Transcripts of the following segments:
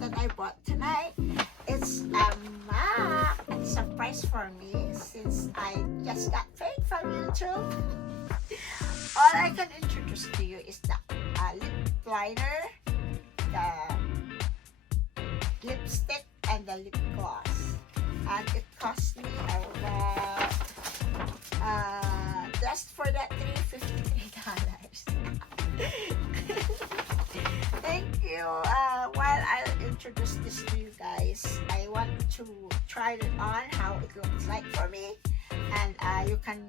that I bought tonight. It's a MAC. It's a surprise for me since I just got paid from YouTube. All I can introduce to you is the lip liner, the lipstick, and the lip gloss. And it cost me around just for that $353. Thank you. While I introduce this to you guys, I want to try it on how it looks like for me, and you can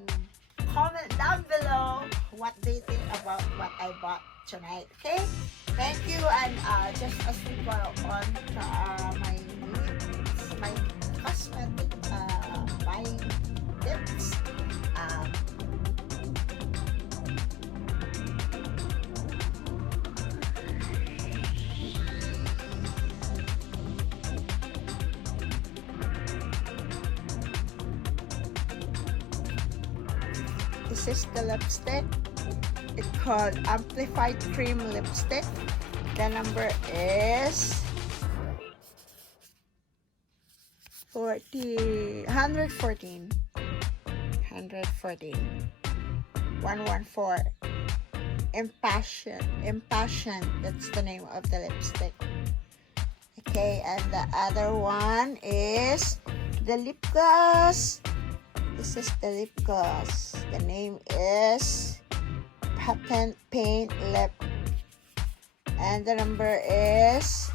comment down below what they think about what I bought tonight. Okay, thank you. And just as we go on to my cosmetic buying tips. This is the lipstick. It's called Amplified Cream Lipstick. The number is 114. 114. Impassion. That's the name of the lipstick. Okay, and the other one is the lip gloss. This is the lip gloss. The name is Patent Paint Lip, and the number is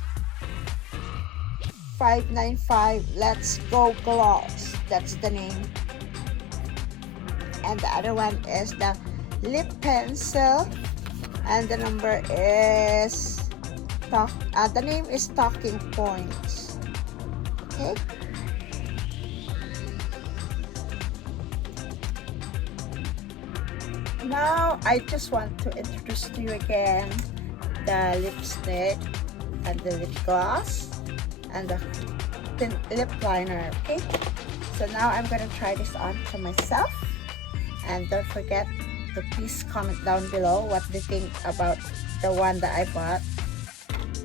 595. Let's Go Gloss. That's the name. And the other one is the lip pencil, and the number is the name is Talking Points. Okay. Now I just want to introduce to you again the lipstick and the lip gloss and the lip liner. Okay, so now I'm gonna try this on to myself, and don't forget to please comment down below what they think about the one that I bought.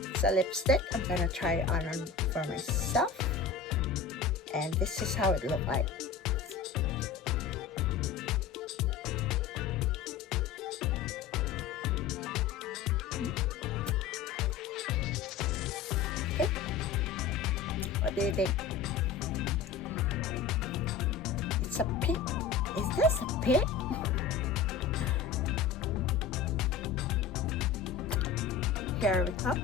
It's a lipstick. I'm gonna try it on for myself, and this is how it looked like. What do you think? It's a pink. Is this a pink? Here we come.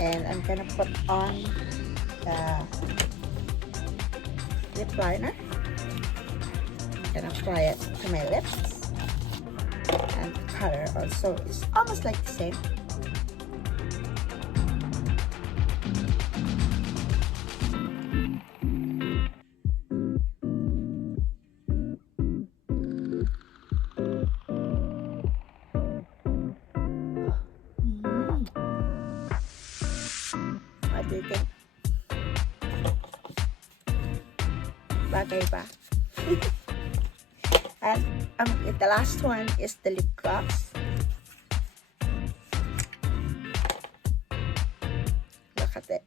And I'm gonna put on the lip liner and apply it to my lips. And the color also is almost like the same. What do you think? Bagay ba? And the last one is the lip gloss. Look at it.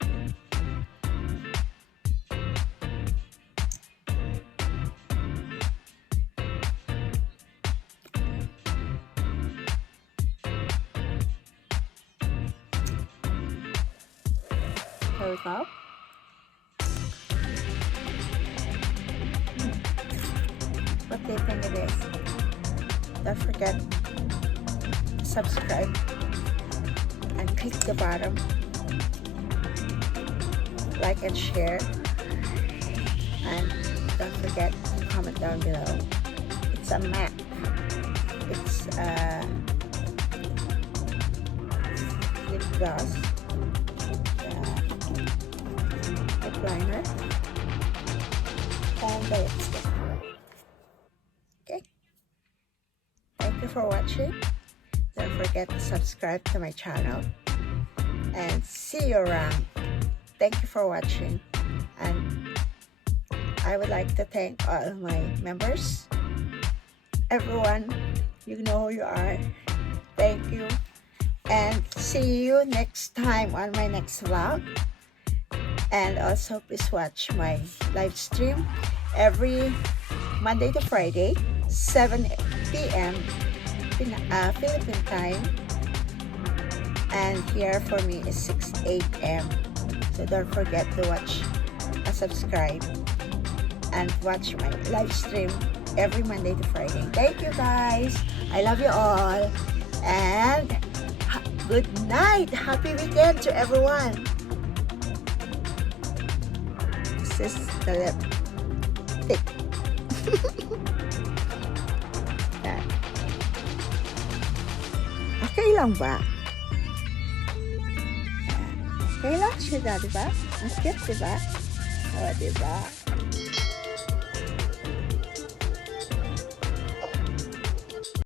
Here we go. What do you think it is? Don't forget to subscribe and click the bottom, like and share, and don't forget to comment down below. It's a MAC. It's a lip gloss, lip liner, and the lipstick. Okay. Thank you for watching. Don't forget to subscribe to my channel, and see you around. Thank you for watching, and I would like to thank all my members. Everyone, you know who you are. Thank you. And see you next time on my next vlog. And also please watch my live stream every Monday to Friday, 7 p.m. Philippine time. And here for me is 6 a.m. So don't forget to watch, subscribe, and watch my live stream every Monday to Friday. Thank you guys. I love you all. And good night. Happy weekend to everyone. This is the lipstick. Yan. Okay lang ba? Yan. Okay lang siya, diba? Ang cute, diba? O, diba?